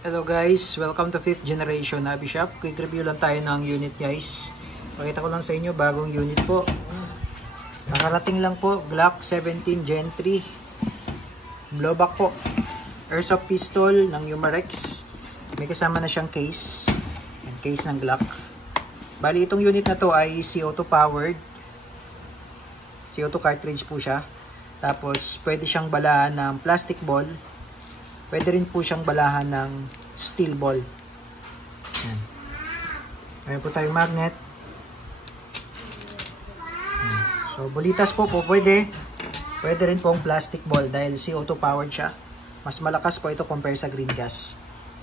Hello guys, welcome to 5th generation Hobby Shop. Quick review lang tayo ng unit guys. Pakita ko lang sa inyo, bagong unit po. Nakarating lang po, Glock 17 Gen 3. Blowback po. Airsoft pistol ng Umarex. May kasama na siyang case. Yan, case ng Glock. Bali itong unit na to ay CO2 powered. CO2 cartridge po siya. Tapos pwede siyang balahan ng plastic ball. Pwede rin po siyang balahan ng steel ball. Yan. Ayan po tayong magnet. Yan. So, bulitas po pwede. Pwede rin pong plastic ball dahil CO2 powered siya. Mas malakas po ito compare sa green gas.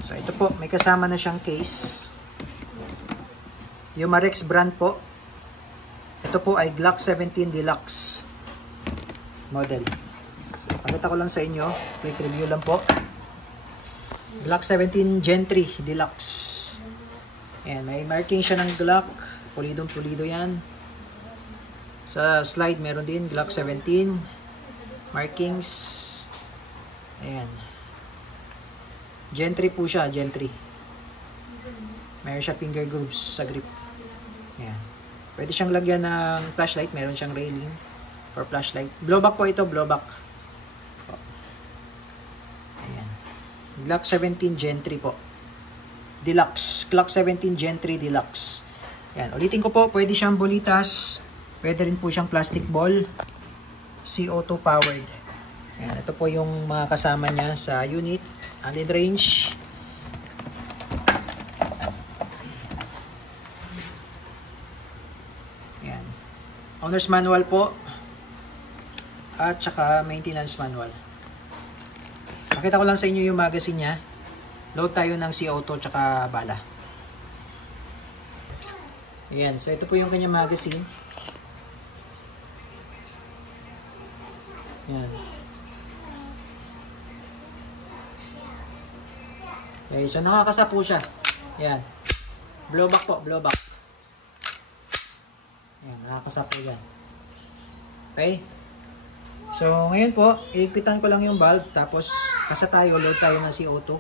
So, ito po, may kasama na siyang case. Umarex brand po. Ito po ay Glock 17 Deluxe model. Pakita ko lang sa inyo. Quick review lang po. Glock 17 Gen 3 Deluxe. Ayan, may marking siya ng Glock. Pulidong pulido yan. Sa slide meron din Glock 17 markings. Ayan. Gen 3 po siya, Gen 3. Meron siya finger grooves sa grip. Ayan. Pwede siyang lagyan ng flashlight. Meron siyang railing for flashlight. Blowback po ito, blowback. Ayan. Glock 17 Gen 3 po. Deluxe. Glock 17 Gen 3 Deluxe. Ayan. Ulitin ko po, pwede siyang bulitas. Pwede rin po siyang plastic ball. CO2 powered. Ayan. Ito po yung mga kasama niya sa unit. Allen range. Ayan. Owner's manual po. At saka maintenance manual. Pakita ko lang sa inyo yung magazine niya. Load tayo ng CO2 tsaka bala. Ayan. So, ito po yung kanyang magazine. Ayan. Okay. So, nakakasa po siya. Ayan. Blowback po. Blowback. Ayan. Nakakasa po yan. Okay. So, ngayon po, iigpitan ko lang yung valve, tapos kasa tayo, load tayo ng CO2.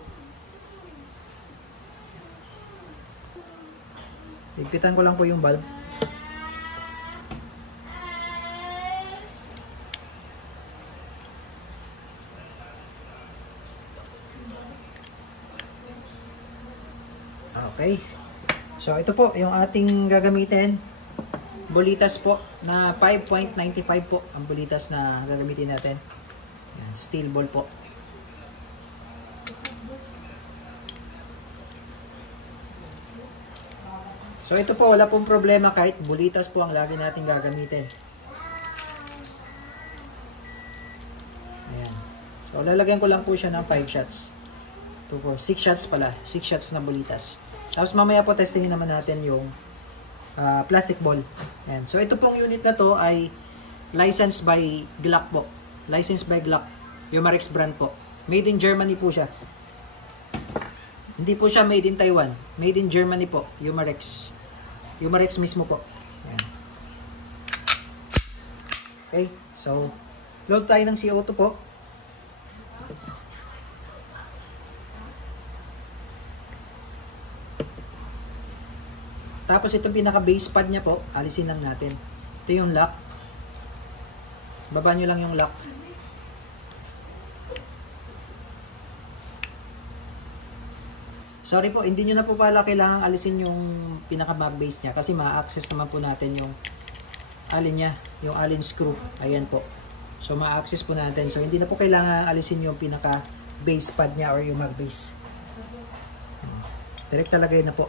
Iigpitan ko lang po yung valve. Okay. So, ito po, yung ating gagamitin. Bulitas po na 5.95 po ang bulitas na gagamitin natin. Yan, steel ball po. So ito po, wala pong problema kahit bulitas po ang lagi natin gagamitin. Ayan. So lalagyan ko lang po siya ng 5 shots. 2, 4, 6 shots pala. 6 shots na bulitas. Tapos mamaya po testingin naman natin yung plastic ball. Ayan. So, ito pong unit na to ay licensed by Glock po. Licensed by Glock. Umarex brand po. Made in Germany po siya. Hindi po siya made in Taiwan. Made in Germany po. Umarex. Umarex mismo po. Ayan. Okay. So, load tayo ng CO2 po. Tapos itong pinaka base pad niya po, alisin lang natin. Ito yung lock. Baba nyo lang yung lock. Sorry po, hindi nyo na po pala kailangan alisin yung pinaka mag base niya kasi ma-access naman po natin yung alin niya, yung allen screw. Ayan po. So ma-access po natin. So hindi na po kailangan alisin yung pinaka base pad niya or yung mag base. Direct talaga yun na po.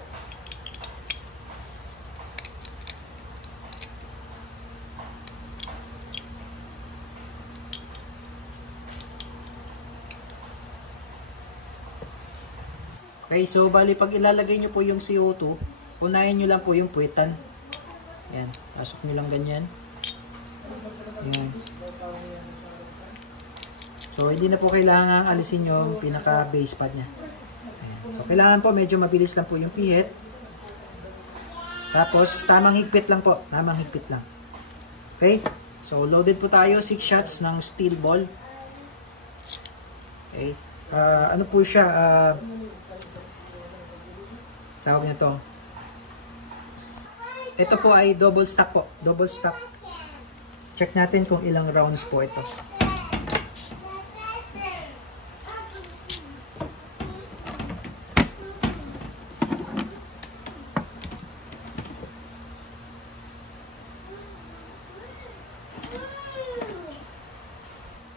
Okay, so bali pag ilalagay nyo po yung CO2, unahin nyo lang po yung puwetan. Ayan, pasok nyo lang ganyan. Ayan. So, hindi na po kailangan alisin yung pinaka base pad nya. Ayan. So, kailangan po medyo mabilis lang po yung pihit. Tapos, tamang higpit lang po. Tamang higpit lang. Okay? So, loaded po tayo. 6 shots ng steel ball. Okay? Ano po siya? tawag nito. Ito po ay double stack po. Double stack. Check natin kung ilang rounds po ito.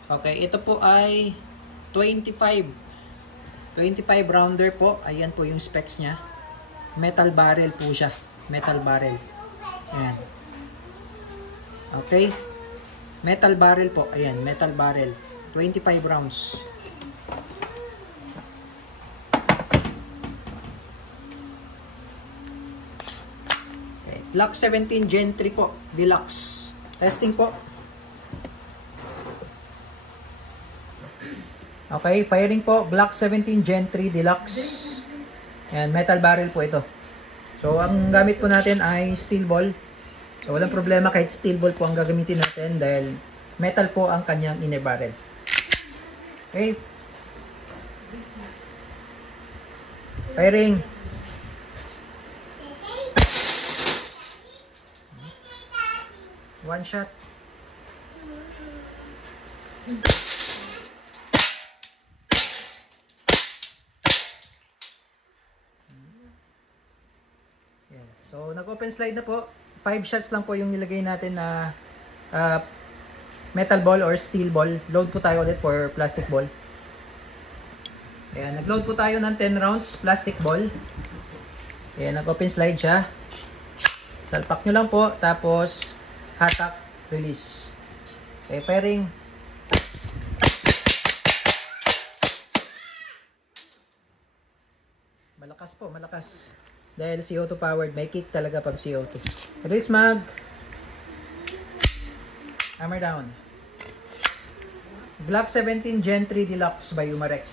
Okay, ito po ay 25 rounder po. Ayan po yung specs niya. Metal barrel po siya. Metal barrel. Ayan. Okay. Metal barrel po. Ayan, metal barrel. 25 rounds. Okay. Glock 17 Gen 3 po. Deluxe. Testing po. Okay, firing po. Glock 17 Gen 3 Deluxe. Ayan, metal barrel po ito. So, ang gamit po natin ay steel ball. So, walang problema kahit steel ball po ang gagamitin natin dahil metal po ang kanyang inner barrel. Okay. Firing. One shot. Yan. So, nag-open slide na po. 5 shots lang po yung nilagay natin na metal ball or steel ball. Load po tayo ulit for plastic ball. Ayan, nag-load po tayo ng 10 rounds plastic ball. Ayan, nag-open slide siya. Salpak nyo lang po. Tapos, hatak, release. Okay, firing. Malakas po, malakas. Dahil CO2 powered, may kick talaga pag CO2. Release mag. Hammer down. Glock 17 Gen 3 Deluxe by Umarex.